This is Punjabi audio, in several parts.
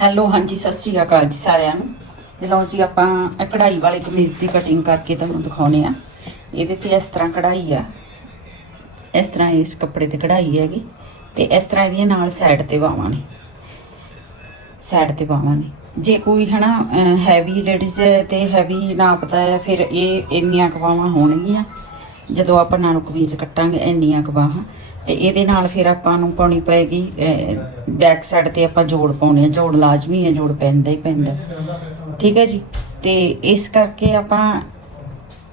ਹੈਲੋ ਹਾਂਜੀ, ਸਤਿ ਸ਼੍ਰੀ ਅਕਾਲ ਜੀ ਸਾਰਿਆਂ ਨੂੰ। ਲਓ ਜੀ, ਆਪਾਂ ਇਹ ਕਢਾਈ ਵਾਲੇ ਕਮੀਜ਼ ਦੀ ਕਟਿੰਗ ਕਰਕੇ ਤੁਹਾਨੂੰ ਦਿਖਾਉਣੇ ਆ। ਇਹਦੇ ਤੇ ਇਸ ਤਰ੍ਹਾਂ ਕਢਾਈ ਆ। ਇਸ ਤਰ੍ਹਾਂ ਇਸ ਕੱਪੜੇ ਤੇ ਕਢਾਈ ਹੈਗੀ ਤੇ ਇਸ ਤਰ੍ਹਾਂ ਇਹਦੀਆਂ ਨਾਲ ਸਾਈਡ ਤੇ ਬਾਵਾਂ ਨੇ। ਸਾਈਡ ਤੇ ਬਾਵਾਂ ਨੇ। ਜੇ ਕੋਈ ਹਨਾ ਹੈਵੀ ਲੇਡੀਜ਼ ਤੇ ਹੈਵੀ ਨਾ ਪਤਾ ਹੈ, ਫਿਰ ਇਹ ਇੰਨੀਆਂ ਕਵਾਵਾਂ ਹੋਣਗੀਆਂ। ਜਦੋਂ ਆਪਾਂ ਨਾਲ ਕਮੀਜ਼ ਕੱਟਾਂਗੇ, ਇੰਨੀਆਂ ਕਵਾਵਾਂ ਤੇ ਇਹਦੇ ਨਾਲ ਫਿਰ ਆਪਾਂ ਨੂੰ ਪਾਉਣੀ ਪਏਗੀ ਬੈਕ ਸਾਈਡ ਤੇ ਆਪਾਂ ਜੋੜ ਪਾਉਣੇ ਆ, ਜੋੜ ਲਾਜ਼ਮੀ ਹੈ, ਜੋੜ ਪੈਂਦਾ ਹੀ ਪੈਂਦਾ। ਠੀਕ ਹੈ ਜੀ? ਤੇ ਇਸ ਕਰਕੇ ਆਪਾਂ,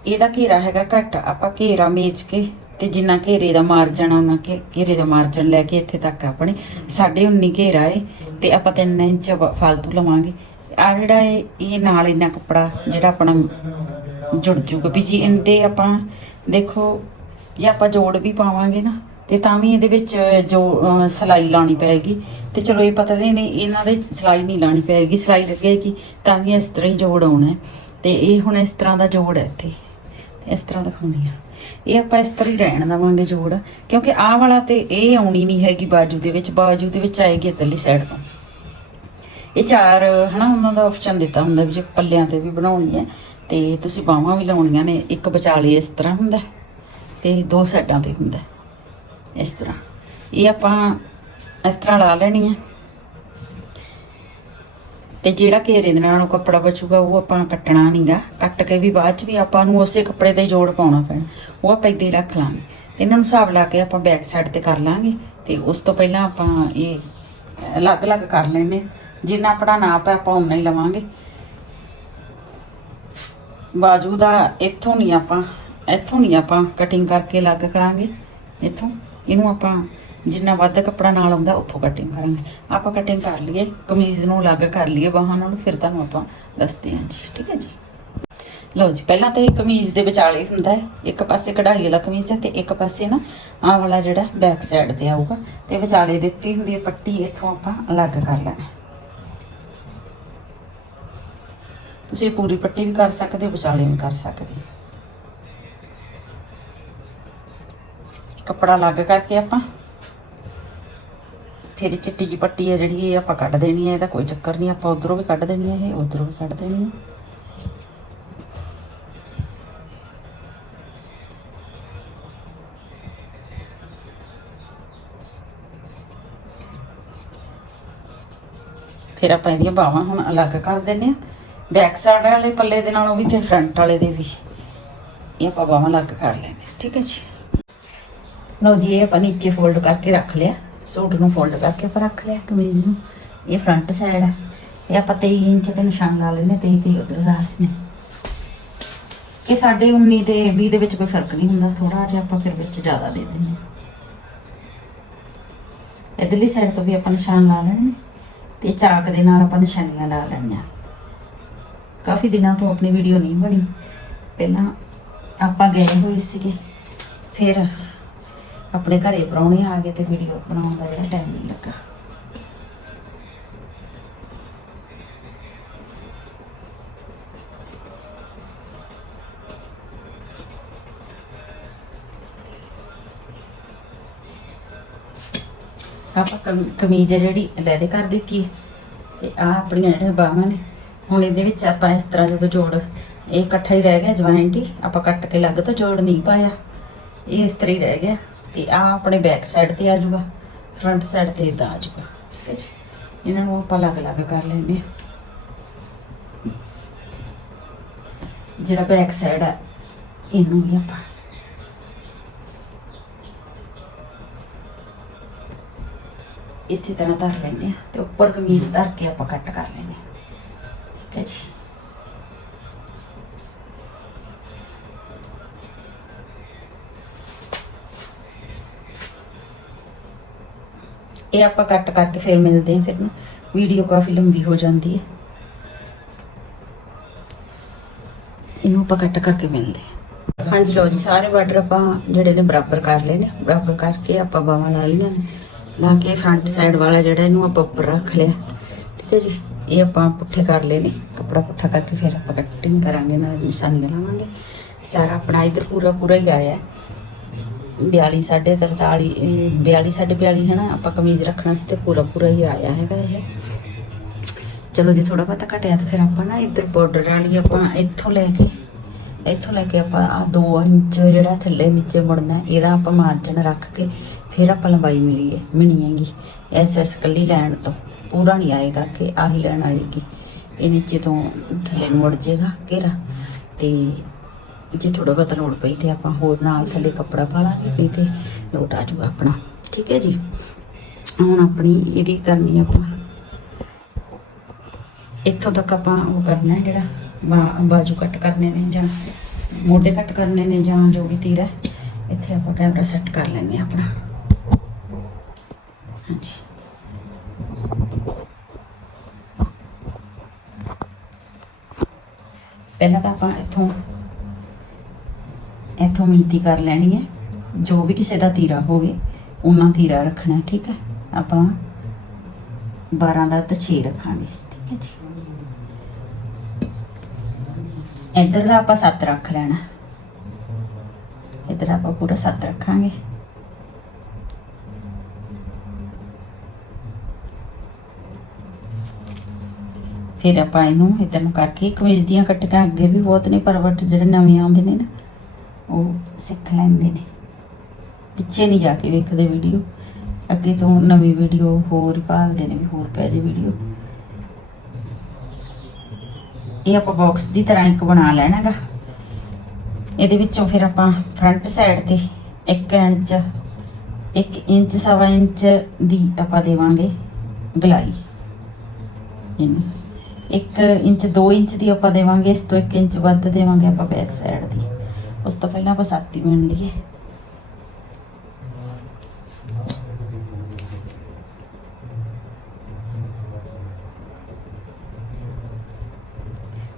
ਇਹਦਾ ਘੇਰਾ ਹੈਗਾ ਘੱਟ, ਆਪਾਂ ਘੇਰਾ ਮੇਚ ਕੇ ਤੇ ਜਿੰਨਾ ਘੇਰੇ ਦਾ ਮਾਰਜਨ ਆ, ਉਹਨਾਂ ਕੇ ਘੇਰੇ ਦਾ ਮਾਰਜਨ ਲੈ ਕੇ ਇੱਥੇ ਤੱਕ ਆਪਣੇ ਸਾਡੇ 19 ਘੇਰਾ ਏ ਤੇ ਆਪਾਂ 3 ਇੰਚ ਬ- ਫਾਲਤੂ ਲਵਾਂਗੇ। ਆ ਜਿਹੜਾ ਇਹ ਇਹ ਨਾਲ ਇੰਨਾ ਕੱਪੜਾ ਜਿਹੜਾ ਆਪਣਾ ਜੁੜ ਜੂਗਾ ਵੀ ਜੀ, ਇਹਦੇ ਆਪਾਂ ਦੇਖੋ, ਜੇ ਆਪਾਂ ਜੋੜ ਵੀ ਪਾਵਾਂਗੇ ਨਾ ਤੇ ਤਾਂ ਵੀ ਇਹਦੇ ਵਿੱਚ ਜੋ ਅਹ, ਸਿਲਾਈ ਲਾਣੀ ਪਏਗੀ। ਤੇ ਚਲੋ ਇਹ ਪਤਾ ਨਹੀਂ ਨਹੀਂ ਇਹਨਾਂ ਦੇ ਸਿਲਾਈ ਨਹੀਂ ਲਾਣੀ ਪਏਗੀ। ਸਿਲਾਈ ਲੱਗੇਗੀ ਤਾਂ ਵੀ ਇਸ ਤਰ੍ਹਾਂ ਹੀ ਜੋੜ ਆਉਣਾ ਹੈ। ਤੇ ਇਹ ਹੁਣ ਇਸ ਤਰ੍ਹਾਂ ਦਾ ਜੋੜ ਹੈ ਇੱਥੇ। ਇਸ ਤਰ੍ਹਾਂ ਦਿਖਾਉਣੀ ਆ ਇਹ ਆਪਾਂ ਇਸ ਤਰ੍ਹਾਂ ਹੀ ਰਹਿਣ ਦੇਵਾਂਗੇ ਜੋੜ ਕਿਉਂਕਿ ਆਹ ਵਾਲਾ ਤੇ ਇਹ ਆਉਣੀ ਨਹੀਂ ਹੈਗੀ ਬਾਜੂ ਦੇ ਵਿੱਚ। ਬਾਜੂ ਦੇ ਵਿੱਚ ਆਏਗੀ ਇੱਧਰਲੀ ਸਾਈਡ ਤੋਂ। ਇਹ ਚਾਰ ਹਨਾ ਉਹਨਾਂ ਦਾ ਆਪਸ਼ਨ ਦਿੱਤਾ ਹੁੰਦਾ ਵੀ ਜੇ ਪੱਲਿਆਂ ਤੇ ਵੀ ਬਣਾਉਣੀ ਹੈ ਤੇ ਤੁਸੀਂ ਬਾਹਾਂ ਵੀ ਲਾਉਣੀਆਂ ਨੇ। ਇੱਕ ਵਿਚਾਲੇ ਇਸ ਤਰ੍ਹਾਂ ਹੁੰਦਾ ਤੇ ਦੋ ਸਾਈਡਾਂ ਤੇ ਹੁੰਦਾ ਇਸ ਤਰ੍ਹਾਂ। ਇਹ ਆਪਾਂ ਇਸ ਤਰ੍ਹਾਂ ਲਾ ਲੈਣੀ ਹੈ ਤੇ ਜਿਹੜਾ ਘੇਰੇ ਦੇ ਨਾਲ ਉਹ ਕੱਪੜਾ ਬਚੂਗਾ, ਉਹ ਆਪਾਂ ਕੱਟਣਾ ਨਹੀਂਗਾ ਕੱਟ ਕੇ ਵੀ ਬਾਅਦ ਚ ਵੀ ਆਪਾਂ ਨੂੰ ਉਸੇ ਕੱਪੜੇ ਦਾ ਹੀ ਜੋੜ ਪਾਉਣਾ ਪੈਣਾ। ਉਹ ਆਪਾਂ ਇੱਦਾਂ ਹੀ ਰੱਖ ਲਾਂਗੇ। ਤੇ ਇਹਨਾਂ ਨੂੰ ਹਿਸਾਬ ਲਾ ਕੇ ਆਪਾਂ ਬੈਕ ਸਾਈਡ ਤੇ ਕਰ ਲਾਂਗੇ। ਤੇ ਉਸ ਤੋਂ ਪਹਿਲਾਂ ਆਪਾਂ ਇਹ ਅਲੱਗ-ਅਲੱਗ ਕਰ ਲੈਣੇ ਜਿੰਨਾ ਆਪਣਾ ਨਾਪ ਹੈ, ਆਪਾਂ ਉਨਾ ਹੀ ਲਵਾਂਗੇ। ਬਾਜੂ ਦਾ ਇੱਥੋਂ ਨਹੀਂ ਆਪਾਂ, ਇੱਥੋਂ ਨਹੀਂ ਆਪਾਂ ਕਟਿੰਗ ਕਰਕੇ ਅਲੱਗ ਕਰਾਂਗੇ। ਇੱਥੋਂ। ਇਹਨੂੰ ਆਪਾਂ ਜਿੰਨਾ ਵੱਧ ਕੱਪੜਾ ਨਾਲ ਆਉਂਦਾ, ਉੱਥੋਂ ਕਟਿੰਗ ਕਰਾਂਗੇ। ਆਪਾਂ ਕਟਿੰਗ ਕਰ ਲਈਏ, ਕਮੀਜ਼ ਨੂੰ ਅਲੱਗ ਕਰ ਲਈਏ ਬਾਹਾਂ ਨਾਲ ਫਿਰ ਤੁਹਾਨੂੰ ਆਪਾਂ ਦੱਸਦੇ ਹਾਂ ਜੀ, ਠੀਕ ਹੈ ਜੀ? ਲਓ ਜੀ, ਪਹਿਲਾਂ ਤਾਂ ਇਹ ਕਮੀਜ਼ ਦੇ ਵਿਚਾਲੇ ਹੁੰਦਾ ਹੈ, ਇੱਕ ਪਾਸੇ ਕਢਾਈ ਵਾਲਾ ਕਮੀਜ਼ ਹੈ ਤੇ ਇੱਕ ਪਾਸੇ ਨਾ ਆਹ ਵਾਲਾ ਜਿਹੜਾ ਬੈਕ ਸਾਈਡ ਤੇ ਆਊਗਾ, ਤੇ ਵਿਚਾਲੇ ਦਿੱਤੀ ਹੁੰਦੀ ਹੈ ਪੱਟੀ, ਇੱਥੋਂ ਆਪਾਂ ਅਲੱਗ ਕਰ ਲੈਣਾ ਤੁਸੀਂ ਪੂਰੀ ਪੱਟੀ ਵੀ ਕਰ ਸਕਦੇ ਵਿਚਾਲੇ ਵੀ ਕਰ ਸਕਦੇ ਕੱਪੜਾ ਅਲੱਗ ਕਰਕੇ ਆਪਾਂ। ਫਿਰ ਚਿੱਟੀ ਜੀ ਪੱਟੀ ਹੈ ਜਿਹੜੀ, ਇਹ ਆਪਾਂ ਕੱਢ ਦੇਣੀ ਹੈ ਇਹਦਾ ਕੋਈ ਚੱਕਰ ਨਹੀਂ, ਆਪਾਂ ਉਧਰੋਂ ਵੀ ਕੱਢ ਦੇਣੀ ਹੈ ਇਹ ਉਧਰੋਂ ਵੀ ਕੱਢ ਦੇਣੀ ਹੈ ਫਿਰ ਆਪਾਂ ਇਹਦੀਆਂ ਬਾਹਾਂ ਹੁਣ ਅਲੱਗ ਕਰ ਦਿੰਨੇ ਆ। ਬੈਕ ਸਾਈਡ ਵਾਲੇ ਪੱਲੇ ਦੇ ਨਾਲੋਂ ਵੀ ਤੇ ਫਰੰਟ ਵਾਲੇ ਦੇ ਵੀ। ਇਹ ਆਪਾਂ ਬਾਹਾਂ ਅਲੱਗ ਕਰ ਲੈਣੇ ਠੀਕ ਹੈ ਜੀ। ਲਓ ਜੀ ਇਹ ਆਪਾਂ ਨੀਚੇ ਫੋਲਡ ਕਰਕੇ ਰੱਖ ਲਿਆ। ਸੂਟ ਨੂੰ ਫੋਲਡ ਕਰਕੇ ਆਪਾਂ ਰੱਖ ਲਿਆ ਕਮੀਜ਼ ਨੂੰ। ਇਹ ਫਰੰਟ ਸਾਈਡ ਹੈ ਇਹ ਆਪਾਂ 23 ਇੰਚ ਤੇ ਨਿਸ਼ਾਨ ਲਾ ਲੈਨੇ 23 ਤੇ ਉਧਰ ਲਾ ਲੈਨੇ ਇਹ ਸਾਡੇ 19 ਤੇ 20 ਦੇ ਵਿੱਚ ਕੋਈ ਫ਼ਰਕ ਨਹੀਂ ਹੁੰਦਾ ਥੋੜਾ ਜਿਹਾ ਆਪਾਂ ਫਿਰ ਵਿੱਚ ਜ਼ਿਆਦਾ ਦੇ ਦਿੰਨੇ ਇਧਰਲੀ ਸਾਈਡ ਤੋਂ ਵੀ ਆਪਾਂ ਨਿਸ਼ਾਨ ਲਾ ਲੈਣੇ ਤੇ ਚਾਕ ਦੇ ਨਾਲ ਆਪਾਂ ਨਿਸ਼ਾਨੀਆਂ ਲਾ ਲੈਣੀਆਂ ਕਾਫੀ ਦਿਨਾਂ ਤੋਂ ਆਪਣੀ ਵੀਡੀਓ ਨਹੀਂ ਬਣੀ। ਪਹਿਲਾਂ ਆਪਾਂ ਗਏ ਹੋਏ ਸੀਗੇ, ਫਿਰ ਆਪਣੇ ਘਰੇ ਪ੍ਰਾਹੁਣੇ ਆ ਗਏ ਤੇ ਵੀਡੀਓ ਬਣਾਉਣ ਦਾ ਜਿਹੜਾ ਟਾਈਮ ਨਹੀਂ ਲੱਗਾ। ਆਪਾਂ ਕਮ- ਕਮੀਜ਼ ਹੈ ਜਿਹੜੀ ਲੈਦੇ ਕਰ ਦਿੱਤੀ ਹੈ। ਤੇ ਆ ਆਪਣੀਆਂ ਜਿਹੜੀਆਂ ਬਾਹਾਂ ਨੇ, ਹੁਣ ਇਹਦੇ ਵਿੱਚ ਆਪਾਂ ਇਸ ਤਰ੍ਹਾਂ ਜਦੋਂ ਜੋੜ, ਇਹ ਇਕੱਠਾ ਹੀ ਰਹਿ ਗਿਆ ਜੁਆਇੰਟ ਹੀ ਆਪਾਂ ਕੱਟ ਕੇ ਲੱਗ ਤੋਂ ਜੋੜ ਨਹੀਂ ਪਾਇਆ। ਇਹ ਇਸ ਤਰ੍ਹਾਂ ਹੀ ਰਹਿ ਗਿਆ। ਤੇ ਆ ਆਪਣੇ ਬੈਕ ਸਾਈਡ ਤੇ ਆ ਜਾਊਗਾ ਫਰੰਟ ਸਾਈਡ ਤੇ ਇਦਾਂ ਆ ਜਾਊਗਾ, ਠੀਕ ਹੈ ਜੀ? ਇਹਨਾਂ ਨੂੰ ਆਪਾਂ ਅਲੱਗ ਅਲੱਗ ਕਰ ਲੈਂਦੇ ਹਾਂ। ਜਿਹੜਾ ਬੈਕ ਸਾਈਡ ਆ, ਇਹਨੂੰ ਵੀ ਆਪਾਂ ਇਸੇ ਤਰ੍ਹਾਂ ਧਰ ਲੈਂਦੇ ਆ ਤੇ ਉੱਪਰ ਕਮੀਜ਼ ਧਰ ਕੇ ਆਪਾਂ ਕੱਟ ਕਰ ਲੈਂਦੇ ਆ ਠੀਕ ਹੈ ਜੀ? ਇਹ ਆਪਾਂ ਕੱਟ ਕਰਕੇ ਫਿਰ ਮਿਲਦੇ ਹਾਂ, ਫਿਰ ਨਾ ਵੀਡੀਓ ਕਾਫੀ ਲੰਬੀ ਹੋ ਜਾਂਦੀ ਹੈ। ਇਹਨੂੰ ਆਪਾਂ ਕੱਟ ਕਰਕੇ ਮਿਲਦੇ ਹਾਂ। ਹਾਂਜੀ ਲਓ ਜੀ, ਸਾਰੇ ਬਾਰਡਰ ਆਪਾਂ ਜਿਹੜੇ ਨੇ ਬਰਾਬਰ ਕਰ ਲਏ ਨੇ। ਬਰਾਬਰ ਕਰਕੇ ਆਪਾਂ ਬਾਹਾਂ ਲਾ ਲਈਆਂ ਨੇ। ਲਾ ਕੇ ਫਰੰਟ ਸਾਈਡ ਵਾਲਾ ਜਿਹੜਾ ਇਹਨੂੰ ਆਪਾਂ ਉੱਪਰ ਰੱਖ ਲਿਆ। ਠੀਕ ਹੈ ਜੀ, ਇਹ ਆਪਾਂ ਪੁੱਠੇ ਕਰ ਲਏ ਨੇ। ਕੱਪੜਾ ਪੁੱਠਾ ਕਰਕੇ ਫਿਰ ਆਪਾਂ ਕਟਿੰਗ ਕਰਾਂਗੇ, ਨਾਲ ਨਿਸ਼ਾਨੀਆਂ ਲਾਵਾਂਗੇ। ਸਾਰਾ ਆਪਣਾ ਇਧਰ ਪੂਰਾ ਪੂਰਾ ਹੀ ਆਇਆ। 42 43 42 42 ਹੈ ਨਾ, ਆਪਾਂ ਕਮੀਜ਼ ਰੱਖਣਾ ਸੀ ਤੇ ਪੂਰਾ ਪੂਰਾ ਹੀ ਆਇਆ ਹੈਗਾ ਇਹ। ਚਲੋ ਜੇ ਥੋੜਾ ਬਹੁਤਾ ਘਟਿਆ ਤਾਂ ਫਿਰ ਆਪਾਂ ਨਾ ਇੱਧਰ ਬਾਰਡਰ ਵਾਲੀ ਆਪਾਂ ਇੱਥੋਂ ਲੈ ਕੇ, ਇੱਥੋਂ ਲੈ ਕੇ ਆਪਾਂ ਆ 2 ਇੰਚ ਜਿਹੜਾ ਥੱਲੇ ਨੀਚੇ ਮੁੜਨਾ, ਇਹਦਾ ਆਪਾਂ ਮਾਰਜਨ ਰੱਖ ਕੇ ਫਿਰ ਆਪਾਂ ਲੰਬਾਈ ਮਿਲੀਏ ਮਿਣੀਏਗੀ ਐਸ ਐਸ ਕੱਲੀ ਲੈਣ ਤੋਂ। ਪੂਰਾ ਨਹੀਂ ਆਏਗਾ ਕਿ ਆਹੀ ਲੈਣ ਆਏਗੀ। ਇਹ ਨੀਚੇ ਤੋਂ ਥੱਲੇ ਨੂੰ ਮੁੜ ਜਾਏਗਾ ਘੇਰਾ ਤੇ ਜੇ ਥੋੜਾ ਬਹੁਤਾ ਲੋੜ ਪਈ ਤੇ ਆਪਾਂ ਹੋਰ ਨਾਲ ਥੱਲੇ ਕੱਪੜਾ ਪਾ ਲਾਂਗੇ, ਨਹੀਂ ਤੇ ਲੋਟ ਆ ਜਾਊਗਾ ਆਪਣਾ। ਠੀਕ ਹੈ ਜੀ? ਹੁਣ ਆਪਣੀ ਇਹਦੀ ਕਰਨੀ ਆਪਾਂ। ਇੱਥੋਂ ਤੱਕ ਆਪਾਂ ਉਹ ਕਰਨਾ ਜਿਹੜਾ ਬਾਜੂ ਕੱਟ ਕਰਨੇ ਨੇ ਜਾਂ ਮੋਢੇ ਕੱਟ ਕਰਨੇ ਨੇ ਜਾਂ ਜੋ ਵੀ ਤੀਰ ਹੈ, ਇੱਥੇ ਆਪਾਂ ਕੈਮਰਾ ਸੈੱਟ ਕਰ ਲੈਂਦੇ ਹਾਂ ਆਪਣਾ। ਹਾਂਜੀ। ਪਹਿਲਾਂ ਤਾਂ ਆਪਾਂ ਇੱਥੋਂ ਇੱਥੋਂ ਮਿਣਤੀ ਕਰ ਲੈਣੀ ਹੈ। ਜੋ ਵੀ ਕਿਸੇ ਦਾ ਤੀਰਾ ਹੋਵੇ, ਉਹਨਾਂ ਤੀਰਾ ਰੱਖਣਾ, ਠੀਕ ਹੈ? ਆਪਾਂ 12 ਦਾ ਤੇ 6 ਰੱਖਾਂਗੇ, ਠੀਕ ਹੈ ਜੀ? ਇੱਧਰ ਦਾ ਆਪਾਂ 7 ਰੱਖ ਲੈਣਾ। ਇੱਧਰ ਆਪਾਂ ਪੂਰਾ 7 ਰੱਖਾਂਗੇ। ਫਿਰ ਆਪਾਂ ਇਹਨੂੰ ਇੱਧਰ ਨੂੰ ਕਰਕੇ ਕਮੀਜ਼ ਦੀਆਂ ਕੱਟੀਆਂ ਅੱਗੇ ਵੀ ਬਹੁਤ ਨੇ, ਪਰ ਬਟ ਜਿਹੜੇ ਨਵੇਂ ਆਉਂਦੇ ਨੇ ਨਾ ਉਹ ਸਿੱਖ ਲੈਂਦੇ ਨੇ। ਪਿੱਛੇ ਨਹੀਂ ਜਾ ਕੇ ਵੇਖਦੇ ਵੀਡੀਓ ਅੱਗੇ ਤੋਂ ਨਵੀਂ ਵੀਡੀਓ ਹੋਰ ਭਾਲਦੇ ਨੇ ਵੀ ਹੋਰ ਪੈ ਜੇ ਵੀਡੀਓ ਇਹ ਆਪਾਂ ਬਾਕਸ ਦੀ ਤਰ੍ਹਾਂ ਇੱਕ ਬਣਾ ਲੈਣਾਗਾ। ਇਹਦੇ ਵਿੱਚੋਂ ਫਿਰ ਆਪਾਂ ਫਰੰਟ ਸਾਈਡ ਤੇ 1 ਇੰਚ 1 ਇੰਚ, ਸਵਾ ਇੰਚ ਦੀ ਆਪਾਂ ਦੇਵਾਂਗੇ ਗਲਾਈ। ਇਹਨੂੰ 1 ਇੰਚ 2 ਇੰਚ ਦੀ ਆਪਾਂ ਦੇਵਾਂਗੇ, ਇਸ ਤੋਂ 1 ਇੰਚ ਵੱਧ ਦੇਵਾਂਗੇ ਆਪਾਂ ਬੈਕ ਸਾਈਡ ਦੀ। ਉਸ ਤੋਂ ਪਹਿਲਾਂ ਆਪਾਂ ਸੱਤ ਹੀ ਬਣ ਲਈਏ।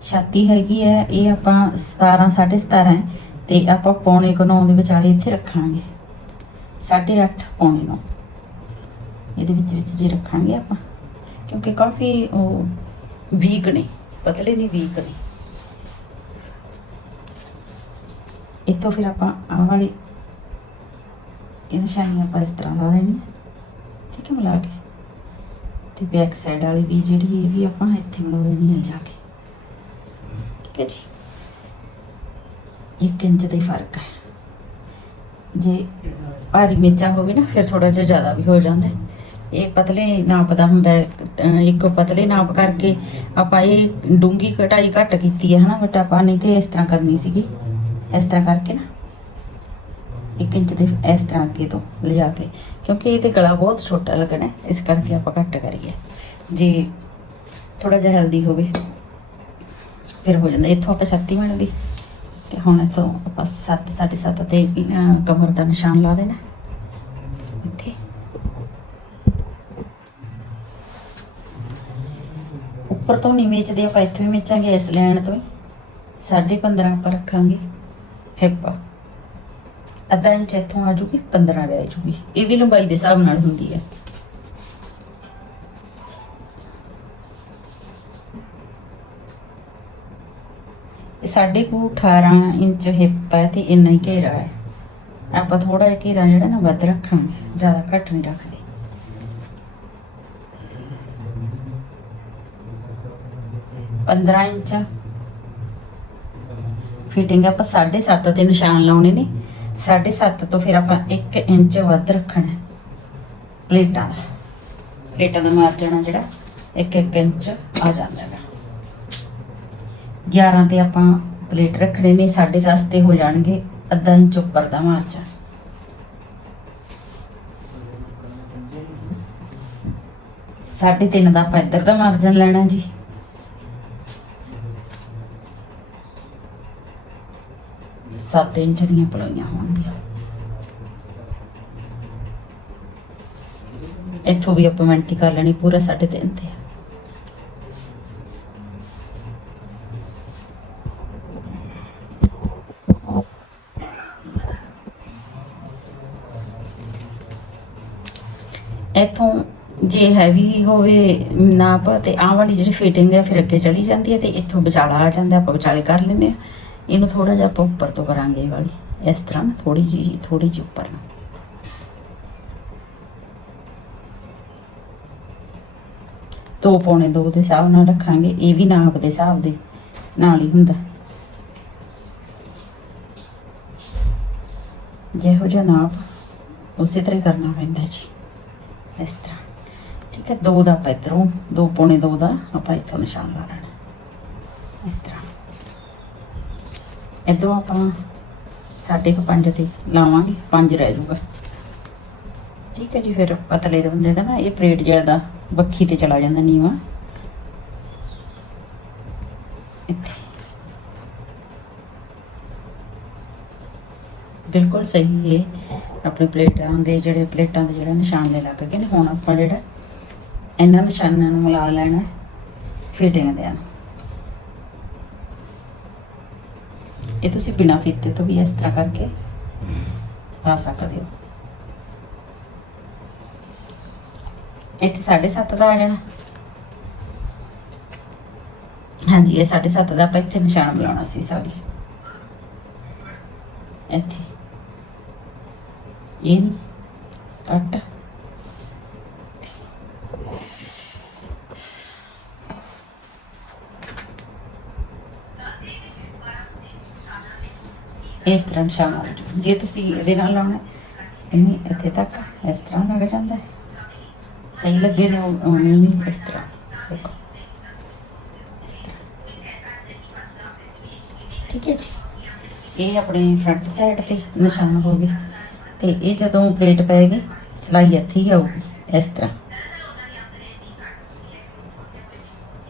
ਛਾਤੀ ਹੈਗੀ ਹੈ, ਇਹ ਆਪਾਂ 17 17.5 ਹੈ ਤੇ ਆਪਾਂ ਪੌਣੇ ਕੁ ਨੌ ਦੇ ਵਿਚਾਲੇ ਇੱਥੇ ਰੱਖਾਂਗੇ। 8.5 ਪੌਣੇ ਨੌ। ਇਹਦੇ ਵਿੱਚ ਵਿੱਚ ਜੇ ਰੱਖਾਂਗੇ ਆਪਾਂ, ਕਿਉਂਕਿ ਕਾਫੀ ਉਹ ਵੀਕ ਨੇ, ਪਤਲੇ ਨਹੀਂ ਵੀਕ ਨੇ। ਇੱਥੋਂ ਫਿਰ ਆਪਾਂ ਆਹ ਵਾਲੀ ਇਹ ਨਿਸ਼ਾਨੀ ਆਪਾਂ ਇਸ ਤਰ੍ਹਾਂ ਲਾ ਦੇਣੀ ਠੀਕ ਹੈ ਮਿਲਾ ਕੇ ਤੇ ਬੈਕ ਸਾਈਡ ਵਾਲੀ ਵੀ ਜਿਹੜੀ ਇਹ ਵੀ ਆਪਾਂ ਇੱਥੇ ਮਿਲਾ ਦੇਣੀ ਹੈ ਜਾ ਕੇ ਠੀਕ ਹੈ ਜੀ ਇੱਕ ਇੰਚ ਦਾ ਫ਼ਰਕ ਹੈ ਜੇ ਭਾਰੀ ਮਿਰਚਾਂ ਹੋਵੇ ਨਾ ਫਿਰ ਥੋੜਾ ਜਿਹਾ ਜ਼ਿਆਦਾ ਵੀ ਹੋ ਜਾਂਦਾ ਇਹ ਪਤਲੇ ਨਾਪ ਦਾ ਹੁੰਦਾ ਹੈ ਇੱਕੋ ਪਤਲੇ ਨਾਪ ਕਰਕੇ ਆਪਾਂ ਇਹ ਡੂੰਗੀ ਕਟਾਈ ਘੱਟ ਕੀਤੀ ਹੈ ਹਨਾ ਬਟ ਆਪਾਂ ਨਹੀਂ ਤੇ ਇਸ ਤਰ੍ਹਾਂ ਕਰਨੀ ਸੀਗੀ ਇਸ ਤਰ੍ਹਾਂ ਕਰਕੇ ਨਾ ਇੱਕ ਇੰਚ ਦੇ ਇਸ ਤਰ੍ਹਾਂ ਅੱਗੇ ਤੋਂ ਲਿਜਾ ਕੇ ਕਿਉਂਕਿ ਇਹ ਤੇ ਗਲਾ ਬਹੁਤ ਛੋਟਾ ਲੱਗਣਾ ਇਸ ਕਰਕੇ ਆਪਾਂ ਘੱਟ ਕਰੀਏ। ਜੇ ਥੋੜਾ ਜਿਹਾ ਹੈਲਦੀ ਹੋਵੇ ਫਿਰ ਹੋ ਜਾਂਦਾ। ਇੱਥੋਂ ਆਪਾਂ ਛੱਤੀ ਬਣਦੀ ਗਈ ਤੇ ਹੁਣ ਇੱਥੋਂ ਆਪਾਂ 7 7.5 ਤੇ ਅਹ, ਕਮਰ ਦਾ ਨਿਸ਼ਾਨ ਲਾ ਦੇਣਾ। ਇੱਥੇ। ਉੱਪਰ ਤੋਂ ਨਹੀਂ ਮੇਚਦੇ ਆਪਾਂ ਇੱਥੋਂ ਵੀ ਮੇਚਾਂਗੇ ਇਸ ਲੈਣ ਤੋਂ ਹੀ 15.5 ਆਪਾਂ ਰੱਖਾਂਗੇ। ਹਿੱਪ ਅੱਧਾ ਇੰਚ ਇੱਥੋਂ ਆ ਜੂਗੀ 15 ਰਹਿ ਜੂਗੀ। ਇਹ ਵੀ ਲੰਬਾਈ ਦੇ ਹਿਸਾਬ ਨਾਲ ਹੁੰਦੀ ਹੈ। ਸਾਡੇ ਕੋਲ 18 ਇੰਚ ਹਿੱਪ ਹੈ ਤੇ ਇੰਨਾ ਹੀ ਘੇਰਾ ਹੈ। ਆਪਾਂ ਥੋੜਾ ਜਿਹਾ ਘੇਰਾ ਜਿਹੜਾ ਨਾ ਵੱਧ ਰੱਖਾਂਗੇ, ਜ਼ਿਆਦਾ ਘੱਟ ਨਹੀਂ ਰੱਖਦੇ। ਪੰਦਰਾਂ ਇੰਚ ਫਿਟਿੰਗ ਆਪਾਂ 7.5 ਤੇ ਨਿਸ਼ਾਨ ਲਾਉਣੇ ਨੇ। 7.5 ਤੋਂ ਫਿਰ ਆਪਾਂ 1 ਇੰਚ ਵੱਧ ਰੱਖਣਾ ਪਲੇਟਾਂ ਦਾ। ਪਲੇਟਾਂ ਦਾ ਮਾਰਜਨ ਆ ਜਿਹੜਾ 1-1 ਇੰਚ ਆ ਜਾਂਦਾ ਹੈ 11 ਤੇ ਆਪਾਂ ਪਲੇਟ ਰੱਖਣੇ ਨੇ 10.5 ਤੇ ਹੋ ਜਾਣਗੇ, ਅੱਧਾ ਇੰਚ ਉੱਪਰ ਦਾ ਮਾਰਜਨ ਸਾਢੇ ਤਿੰਨ ਦਾ ਆਪਾਂ ਇੱਧਰ ਦਾ ਮਾਰਜਨ ਲੈਣਾ ਜੀ। ਸੱਤ ਇੰਚ ਦੀਆਂ ਪਲੋਈਆਂ ਹੋਣਗੀਆਂ। ਇੱਥੋਂ ਵੀ ਆਪਾਂ ਮਿਹਨਤੀ ਕਰ ਲੈਣੀ, ਪੂਰਾ ਸਾਢੇ ਤਿੰਨ ਤੇ ਇਥੋਂ ਜੇ ਹੈਵੀ ਹੋਵੇ ਨਾਪ ਤੇ ਆਹ ਵਾਲੀ ਜਿਹੜੀ ਫਿਟਿੰਗ ਹੈ ਫਿਰ ਅੱਗੇ ਚਲੀ ਜਾਂਦੀ ਹੈ ਤੇ ਇੱਥੋਂ ਵਿਚਾਲਾ ਆ ਜਾਂਦਾ, ਆਪਾਂ ਵਿਚਾਲੇ ਕਰ ਲੈਂਦੇ ਆ। ਇਹਨੂੰ ਥੋੜਾ ਜਿਹਾ ਆਪਾਂ ਉੱਪਰ ਤੋਂ ਕਰਾਂਗੇ ਇਹ ਵਾਲੀ, ਇਸ ਤਰ੍ਹਾਂ ਥੋੜੀ ਜਿਹੀ ਥੋੜੀ ਜਿਹੀ ਉੱਪਰ ਨਾਲ। ਦੋ ਪੌਣੇ ਦੋ ਦੇ ਹਿਸਾਬ ਨਾਲ ਰੱਖਾਂਗੇ, ਇਹ ਵੀ ਨਾਪ ਦੇ ਹਿਸਾਬ ਦੇ ਨਾਲ ਹੀ ਹੁੰਦਾ। ਜਿਹੋ ਜਿਹਾ ਨਾਪ ਉਸੇ ਤਰ੍ਹਾਂ ਹੀ ਕਰਨਾ ਪੈਂਦਾ ਜੀ, ਇਸ ਤਰ੍ਹਾਂ। ਠੀਕ ਹੈ, ਦੋ ਦਾ ਆਪਾਂ ਇੱਧਰੋਂ, ਦੋ ਪੌਣੇ ਦੋ ਦਾ ਆਪਾਂ ਇੱਥੋਂ ਨਿਸ਼ਾਨ ਲਾ ਲੈਣਾ। ਇਸ ਤਰ੍ਹਾਂ। ਇੱਧਰੋਂ ਆਪਾਂ ਸਾਢੇ ਕੁ ਪੰਜ ਤੇ ਲਾਵਾਂਗੇ, ਪੰਜ ਰਹਿ ਜਾਊਗਾ। ਠੀਕ ਹੈ ਜੀ, ਫਿਰ ਪਤਲੇ ਦੇ ਬੰਦੇ ਦਾ ਨਾ, ਇਹ ਪਲੇਟ ਜਿਹੜਾ ਬੱਖੀ ਤੇ ਚਲਾ ਜਾਂਦਾ ਨੀਵਾ। ਇੱਥੇ। ਬਿਲਕੁਲ ਸਹੀ ਹੈ ਆਪਣੇ ਪਲੇਟਾਂ ਦੇ ਜਿਹੜੇ, ਪਲੇਟਾਂ ਦੇ ਜਿਹੜਾ ਨਿਸ਼ਾਨ ਦੇ ਲੱਗ ਗਏ ਨੇ, ਹੁਣ ਆਪਾਂ ਜਿਹੜਾ ਇਹਨਾਂ ਨਿਸ਼ਾਨਾਂ ਨੂੰ ਮਿਲਾ ਲੈਣਾ ਫਿਟਿੰਗ ਦੇ ਨਾਲ ਇਹ ਤੁਸੀਂ ਬਿਨਾਂ ਫੀਤੇ ਤੋਂ ਵੀ ਇਸ ਤਰ੍ਹਾਂ ਕਰਕੇ ਪਾ ਸਕਦੇ ਹੋ। ਇੱਥੇ 7.5 ਦਾ ਆ ਜਾਣਾ। ਹਾਂਜੀ ਇਹ 7.5 ਦਾ ਆਪਾਂ ਇੱਥੇ ਨਿਸ਼ਾਨ ਬਣਾਉਣਾ ਸੀ ਸੌਰੀ। ਇੱਥੇ। ਇਹ ਨੀ, ਕੱਟ। ਇਸ ਤਰ੍ਹਾਂ ਨਿਸ਼ਾਨ ਆ ਜਾਊ। ਜੇ ਤੁਸੀਂ ਇਹਦੇ ਨਾਲ ਲਾਉਣਾ ਇੰਨੀ ਇੱਥੇ ਤੱਕ ਇਸ ਤਰ੍ਹਾਂ ਲੱਗ ਜਾਂਦਾ ਹੈ। ਸਹੀ ਲੱਗੇ ਨੇ ਉਹ ਉਵੇਂ ਵੀ ਇਸ ਤਰ੍ਹਾਂ। ਦੇਖੋ। ਇਸ ਤਰ੍ਹਾਂ। ਠੀਕ ਹੈ ਜੀ। ਇਹ ਆਪਣੇ ਫਰੰਟ ਸਾਈਡ ਤੇ ਨਿਸ਼ਾਨ ਹੋ ਗਏ। ਤੇ ਇਹ ਜਦੋਂ ਪਲੇਟ ਪਏਗੀ ਸਲਾਈ ਇੱਥੇ ਹੀ ਆਊਗੀ, ਇਸ ਤਰ੍ਹਾਂ।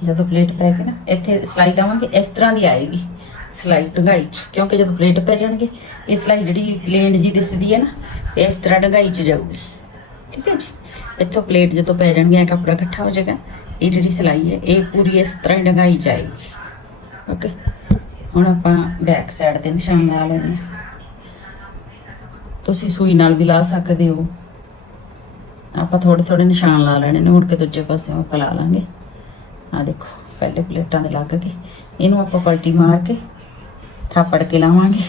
ਜਦੋਂ ਪਲੇਟ ਪੈ ਗਈ ਨਾ, ਇੱਥੇ ਸਲਾਈ ਲਾਵਾਂਗੇ, ਇਸ ਤਰ੍ਹਾਂ ਦੀ ਆਏਗੀ। ਸਲਾਈ ਡੰਗਾਈ ਚ, ਕਿਉਂਕਿ ਜਦੋਂ ਪਲੇਟ ਪੈ ਜਾਣਗੇ, ਇਹ ਸਲਾਈ ਜਿਹੜੀ ਪਲੇਨ ਜੀ ਦਿਸਦੀ ਹੈ ਨਾ, ਇਹ ਇਸ ਤਰ੍ਹਾਂ ਡੰਗਾਈ ਚ ਜਾਊਗੀ। ਠੀਕ ਹੈ ਜੀ? ਇੱਥੋਂ ਪਲੇਟ ਜਦੋਂ ਪੈ ਜਾਣਗੇ ਕੱਪੜਾ ਇਕੱਠਾ ਹੋ ਜਾਏਗਾ, ਇਹ ਜਿਹੜੀ ਸਲਾਈ ਹੈ, ਇਹ ਪੂਰੀ ਇਸ ਤਰ੍ਹਾਂ ਹੀ ਡੰਗਾਈ ਚ ਆਏਗੀ। ਓਕੇ? ਹੁਣ ਆਪਾਂ ਬੈਕ ਸਾਈਡ ਤੇ ਨਿਸ਼ਾਨ ਲਾ ਲੈਣੇ ਤੁਸੀਂ ਸੂਈ ਨਾਲ ਵੀ ਲਾ ਸਕਦੇ ਹੋ। ਆਪਾਂ ਥੋੜੇ ਥੋੜੇ ਨਿਸ਼ਾਨ ਲਾ ਲੈਣੇ ਨੇ, ਮੁੜ ਕੇ ਦੂਜੇ ਪਾਸੇ ਆਪਾਂ ਲਾ ਲਾਂਗੇ। ਆ ਦੇਖੋ, ਪਹਿਲੇ ਪਲੇਟਾਂ ਦੇ ਲੱਗ ਕੇ ਇਹਨੂੰ ਆਪਾਂ ਪਲਟੀ ਮਾਰ ਕੇ ਥਾਪੜ ਕੇ ਲਾਵਾਂਗੇ।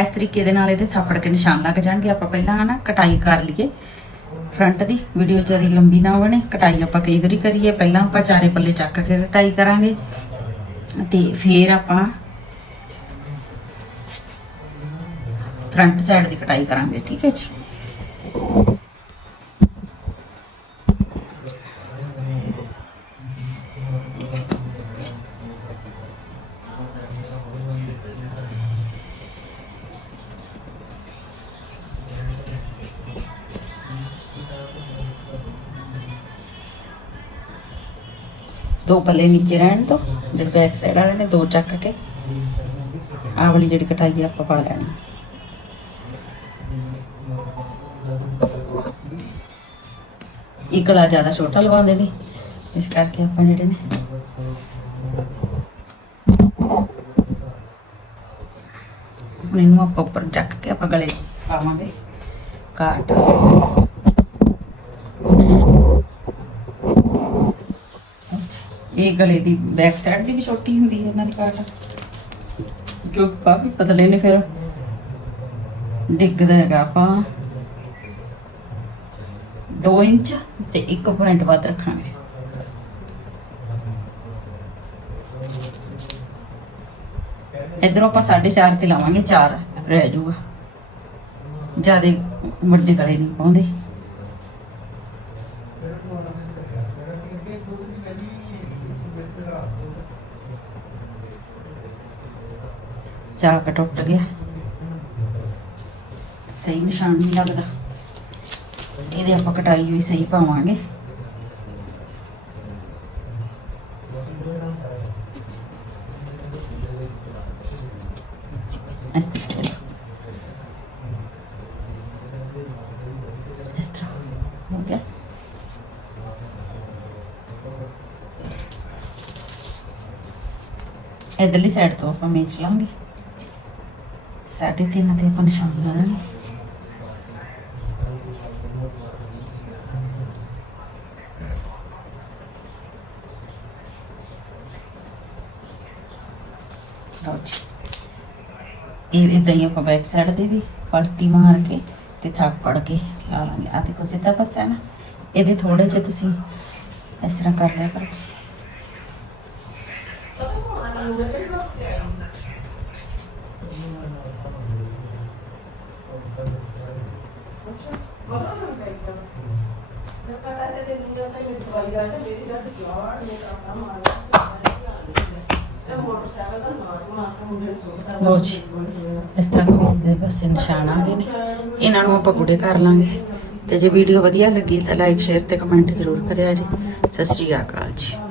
ਇਸ ਤਰੀਕੇ ਦੇ ਨਾਲ ਇਹਦੇ ਥਾਪੜ ਕੇ ਨਿਸ਼ਾਨ ਲੱਗ ਜਾਣਗੇ। ਆਪਾਂ ਪਹਿਲਾਂ ਨਾ ਕਟਾਈ ਕਰ ਲਈਏ। ਫਰੰਟ ਦੀ ਵੀਡੀਓ ਜ਼ਿਆਦਾ ਲੰਬੀ ਨਾ ਬਣੇ। ਕਟਾਈ ਆਪਾਂ ਕਈ ਵਾਰੀ ਕਰੀਏ। ਪਹਿਲਾਂ ਆਪਾਂ ਚਾਰੇ ਪੱਲੇ ਚੱਕ ਕੇ ਕਟਾਈ ਕਰਾਂਗੇ। ਤੇ ਫਿਰ ਆਪਾਂ ਫਰੰਟ ਸਾਈਡ ਦੀ ਕਟਾਈ ਕਰਾਂਗੇ, ਠੀਕ ਹੈ ਜੀ। ਦੋ ਪੱਲੇ ਨੀਚੇ ਰਹਿਣ ਤੋਂ ਜਿਹੜੇ ਬੈਕ ਸਾਈਡ ਵਾਲੇ ਨੇ, ਦੋ ਚੱਕ ਕੇ ਆਹ ਵਾਲੀ ਜਿਹੜੀ ਕਟਾਈ ਆ, ਆਪਾਂ ਪਾ ਲੈਣੀ। ਇਹ ਗਲਾ ਜ਼ਿਆਦਾ ਛੋਟਾ ਲਵਾਉਂਦੇ ਨੇ, ਇਸ ਕਰਕੇ ਆਪਾਂ ਜਿਹੜੇ ਨੇ ਹੁਣ ਆਪਾਂ ਉੱਪਰ ਚੱਕ ਕੇ ਆਪਾਂ ਗਲੇ ਪਾਵਾਂਗੇ, ਕਾਟ। ਇਹ ਗਲੇ ਦੀ ਬੈਕ ਸਾਈਡ ਦੀ ਵੀ ਛੋਟੀ ਹੁੰਦੀ ਹੈ ਇਹਨਾਂ ਦੀ ਕਾਟ ਜੋ ਕਾਫੀ ਪਤਲੇ ਨੇ ਫਿਰ। ਡਿੱਗਦਾ ਹੈਗਾ ਆਪਾਂ। 2 ਇੰਚ ਤੇ 1 ਪੁਆਇੰਟ ਵੱਧ ਰੱਖਾਂਗੇ। ਇਧਰੋਂ ਆਪਾਂ 4.5 ਤੇ ਲਾਵਾਂਗੇ 4 ਰਹਿ ਜਾਊਗਾ। ਜ਼ਿਆਦਾ ਵੱਡੇ ਗਲੇ ਨਹੀਂ ਪਾਉਂਦੇ। ਚਾਕ ਟੁੱਟ ਗਿਆ। ਸਹੀ ਨਿਸ਼ਾਨ ਨਹੀਂ ਲੱਗਦਾ। ਇਹਦੇ ਆਪਾਂ ਕਟਾਈ ਹੋਈ ਸਹੀ ਪਾਵਾਂਗੇ। ਇਸ ਤਰ੍ਹਾਂ। ਇਸ ਤਰ੍ਹਾਂ। ਹੋ ਗਿਆ। ਇਧਰਲੀ ਸਾਈਡ ਤੋਂ ਆਪਾਂ ਮੇਚ ਲਾਂਗੇ। ਸਾਢੇ ਤਿੰਨ ਤੇ ਆਪਾਂ ਨਿਸ਼ਾਨ ਲਾ ਲਾਂਗੇ ਇਦਾਂ ਹੀ ਆਪਾਂ ਬੈਕ ਸਾਈਡ ਤੇ ਵੀ ਪਲਟੀ ਮਾਰ ਕੇ ਤੇ ਥਾਪੜ ਕੇ ਲਾ ਲਾਂਗੇ। ਆ ਦੇਖੋ ਸਿੱਧਾ ਪਾਸਾ ਨਾ। ਇਹਦੇ ਥੋੜੇ ਜਿਹੇ ਤੁਸੀਂ ਇਸ ਤਰ੍ਹਾਂ ਕਰ ਲਿਆ ਕਰੋ। ਲੋ ਜੀ, ਇਸ ਤਰ੍ਹਾਂ ਕਮੀਜ਼ ਦੇ ਪਾਸੇ ਨਿਸ਼ਾਨ ਆ ਗਏ ਨੇ। ਇਹਨਾਂ ਨੂੰ ਆਪਾਂ ਗੁੱਡੇ ਕਰ ਲਾਂਗੇ। ਤੇ ਜੇ ਵੀਡੀਓ ਵਧੀਆ ਲੱਗੀ ਤਾਂ ਲਾਈਕ ਸ਼ੇਅਰ ਤੇ ਕਮੈਂਟ ਜ਼ਰੂਰ ਕਰਿਆ ਜੀ। ਸਤਿ ਸ੍ਰੀ ਅਕਾਲ ਜੀ।